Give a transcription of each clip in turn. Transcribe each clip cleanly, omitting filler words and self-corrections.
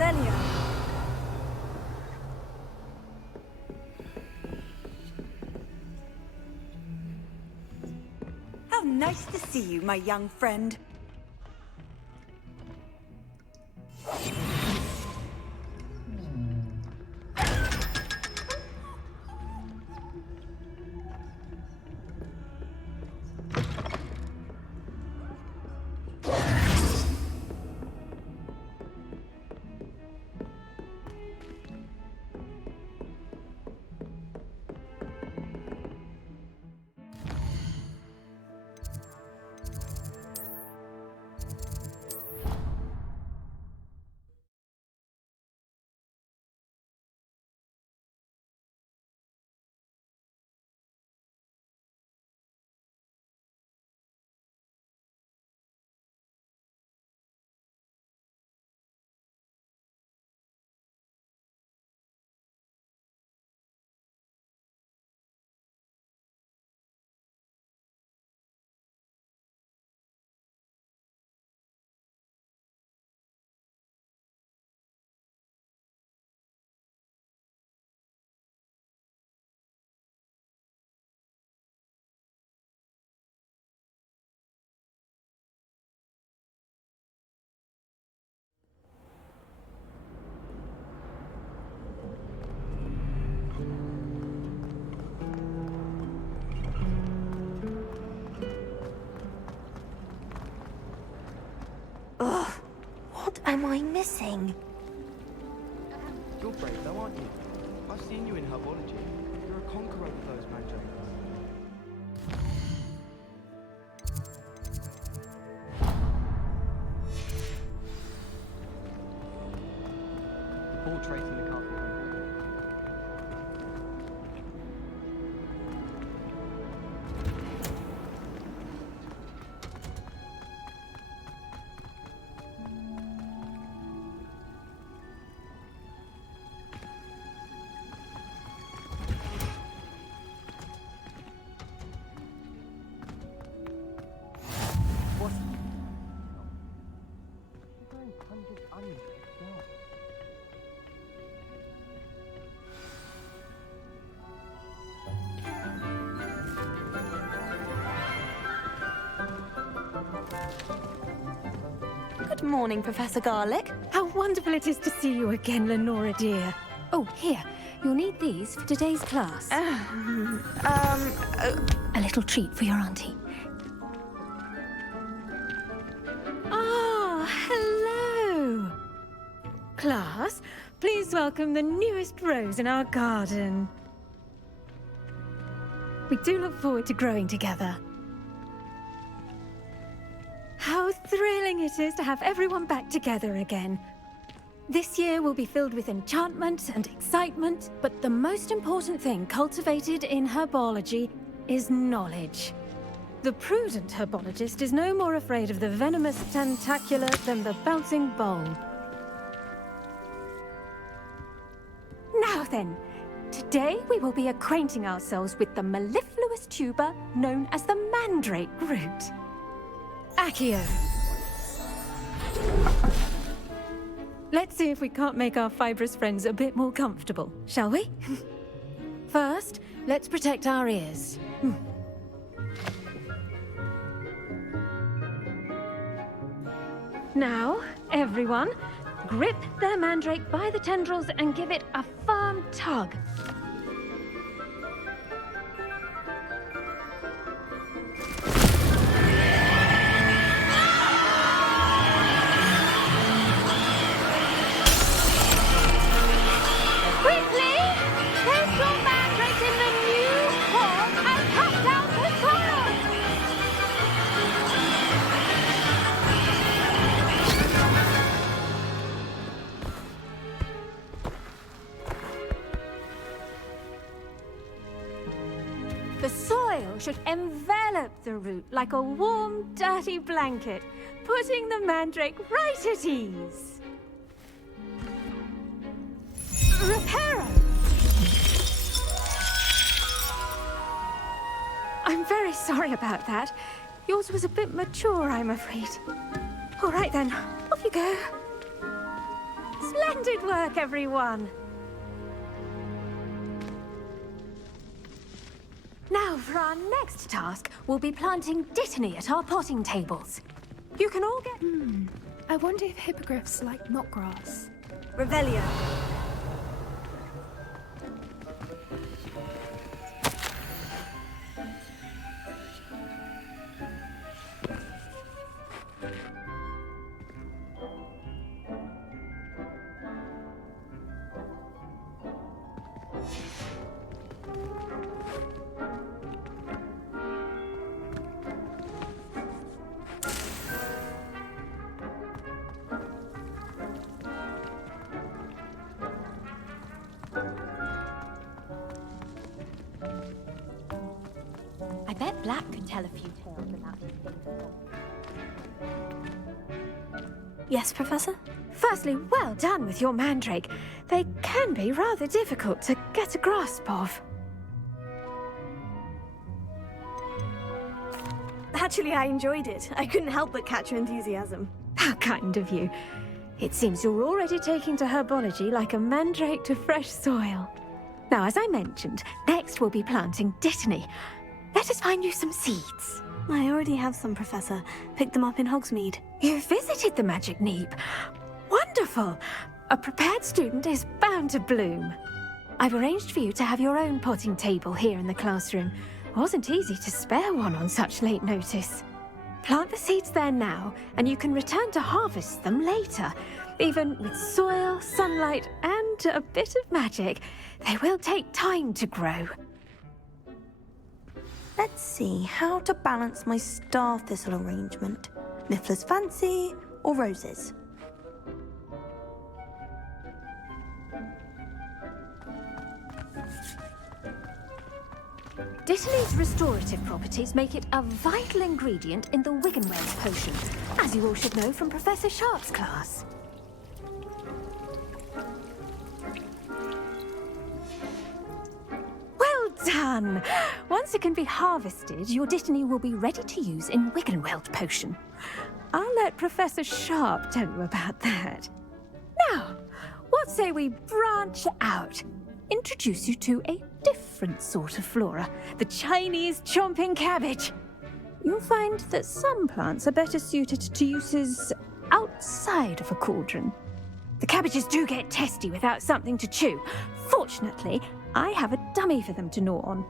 Revelio. How nice to see you, my young friend. Ugh, what am I missing? You're brave though, aren't you? I've seen you in Herbology. You're a conqueror of those mandrakes. Portraiting the castle. Good morning, Professor Garlic. How wonderful it is to see you again, Lenora dear. Oh, here. You'll need these for today's class. A little treat for your auntie. Ah, hello. Class, please welcome the newest rose in our garden. We do look forward to growing together. How thrilling it is to have everyone back together again. This year will be filled with enchantment and excitement, but the most important thing cultivated in herbology is knowledge. The prudent herbologist is no more afraid of the venomous tentacula than the bouncing bowl. Now then, today we will be acquainting ourselves with the mellifluous tuber known as the mandrake root. Accio. Let's see if we can't make our fibrous friends a bit more comfortable, shall we? First, let's protect our ears. Now, everyone, grip their mandrake by the tendrils and give it a firm tug. The soil should envelop the root like a warm, dirty blanket, putting the mandrake right at ease. Reparo! I'm very sorry about that. Yours was a bit mature, I'm afraid. All right then, off you go. Splendid work, everyone! Now, for our next task, we'll be planting dittany at our potting tables. You can all get... I wonder if hippogriffs like knotgrass. Revelio. I bet Black can tell a few tales about his things. Yes, Professor? Firstly, well done with your mandrake. They can be rather difficult to get a grasp of. Actually, I enjoyed it. I couldn't help but catch your enthusiasm. How kind of you. It seems you're already taking to herbology like a mandrake to fresh soil. Now, as I mentioned, next we'll be planting dittany. Let us find you some seeds. I already have some, Professor. Picked them up in Hogsmeade. You visited the Magic Neep. Wonderful! A prepared student is bound to bloom. I've arranged for you to have your own potting table here in the classroom. Wasn't easy to spare one on such late notice. Plant the seeds there now, and you can return to harvest them later. Even with soil, sunlight, and a bit of magic, they will take time to grow. Let's see how to balance my star thistle arrangement. Miffler's Fancy or roses? Dittany's restorative properties make it a vital ingredient in the Wiggenweld potion, as you all should know from Professor Sharp's class. Well done! Once it can be harvested, your dittany will be ready to use in Wiggenweld potion. I'll let Professor Sharp tell you about that. Now, what say we branch out? Introduce you to a different sort of flora, the Chinese chomping cabbage. You'll find that some plants are better suited to uses outside of a cauldron. The cabbages do get testy without something to chew. Fortunately, I have a dummy for them to gnaw on.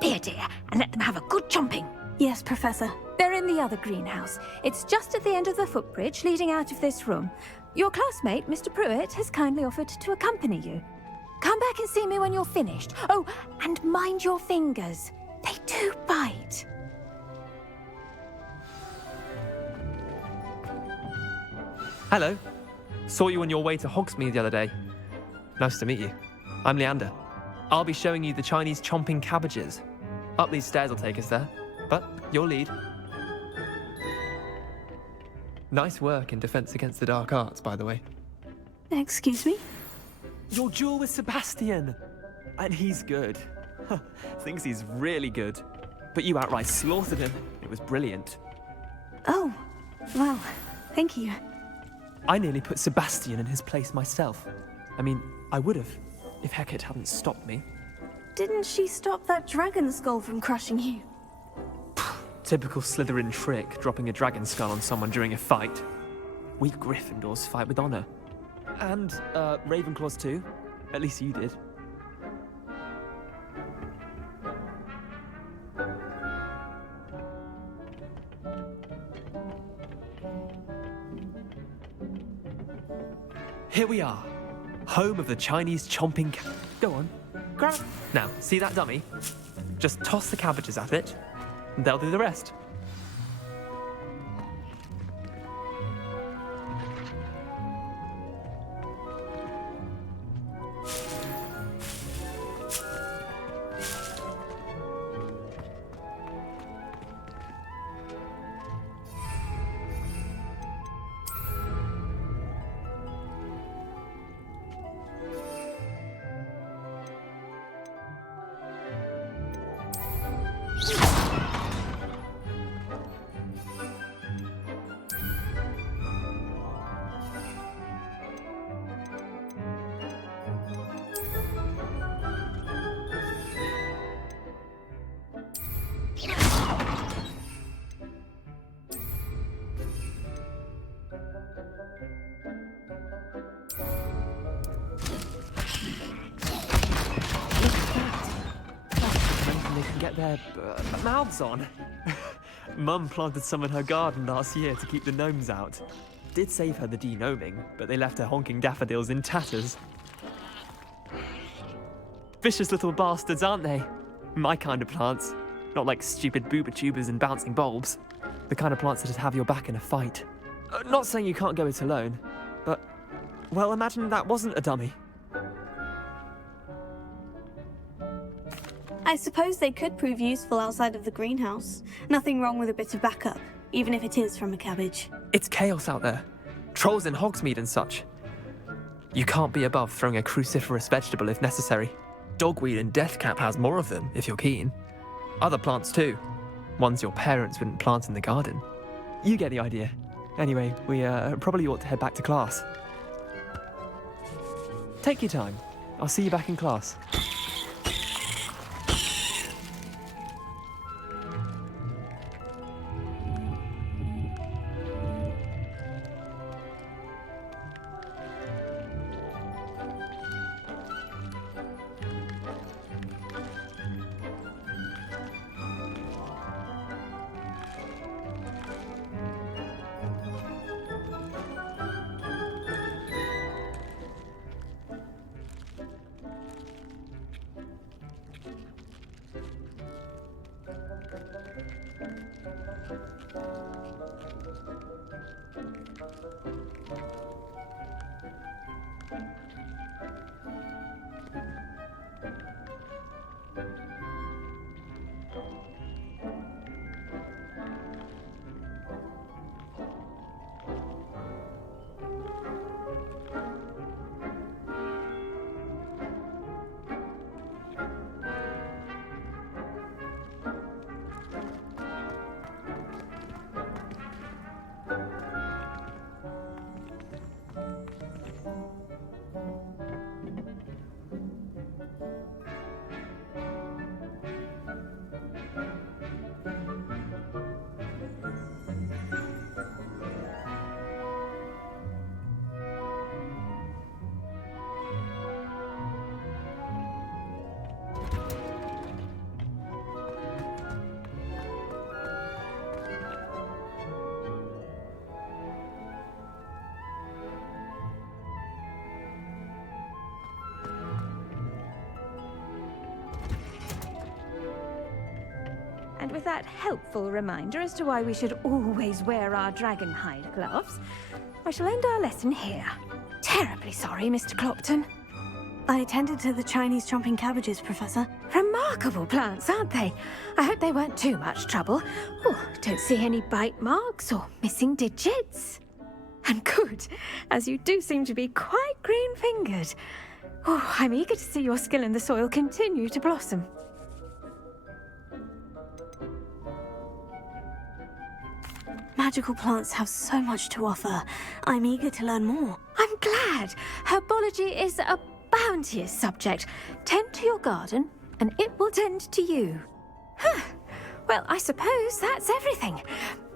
Be a dear and let them have a good chomping. Yes, Professor. They're in the other greenhouse. It's just at the end of the footbridge leading out of this room. Your classmate, Mr. Pruitt, has kindly offered to accompany you. Come back and see me when you're finished. Oh, and mind your fingers. They do bite. Hello. Saw you on your way to Hogsmeade the other day. Nice to meet you. I'm Leander. I'll be showing you the Chinese chomping cabbages. Up these stairs will take us there, but your lead. Nice work in Defense Against the Dark Arts, by the way. Excuse me? Your duel with Sebastian! And he's good. Thinks he's really good. But you outright slaughtered him. It was brilliant. Oh, well, thank you. I nearly put Sebastian in his place myself. I mean, I would have, if Hecate hadn't stopped me. Didn't she stop that dragon skull from crushing you? Typical Slytherin trick, dropping a dragon skull on someone during a fight. We Gryffindors fight with honor. And, Ravenclaws too. At least you did. Here we are. Home of the Chinese chomping Go on, grab it. Now, see that dummy? Just toss the cabbages at it, and they'll do the rest. get their mouths on. Mum planted some in her garden last year to keep the gnomes out. Did save her the denoming, but they left her honking daffodils in tatters. Vicious little bastards, aren't they? My kind of plants. Not like stupid booba tubers and bouncing bulbs. The kind of plants that just have your back in a fight. Not saying you can't go it alone, but, well, imagine that wasn't a dummy. I suppose they could prove useful outside of the greenhouse. Nothing wrong with a bit of backup, even if it is from a cabbage. It's chaos out there. Trolls in Hogsmeade and such. You can't be above throwing a cruciferous vegetable if necessary. Dogweed and deathcap has more of them, if you're keen. Other plants too. Ones your parents wouldn't plant in the garden. You get the idea. Anyway, we probably ought to head back to class. Take your time. I'll see you back in class. And with that helpful reminder as to why we should always wear our dragon hide gloves, I shall end our lesson here. Terribly sorry, Mr. Clopton. I tended to the Chinese chomping cabbages, Professor. Remarkable plants, aren't they? I hope they weren't too much trouble. Oh, don't see any bite marks or missing digits. And good, as you do seem to be quite green-fingered. Oh, I'm eager to see your skill in the soil continue to blossom. Magical plants have so much to offer. I'm eager to learn more. I'm glad. Herbology is a bounteous subject. Tend to your garden, and it will tend to you. Well, I suppose that's everything.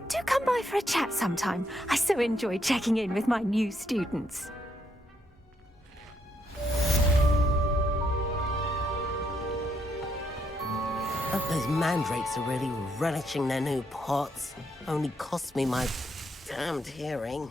Do come by for a chat sometime. I so enjoy checking in with my new students. Hope those mandrakes are really relishing their new pots. Only cost me my damned hearing.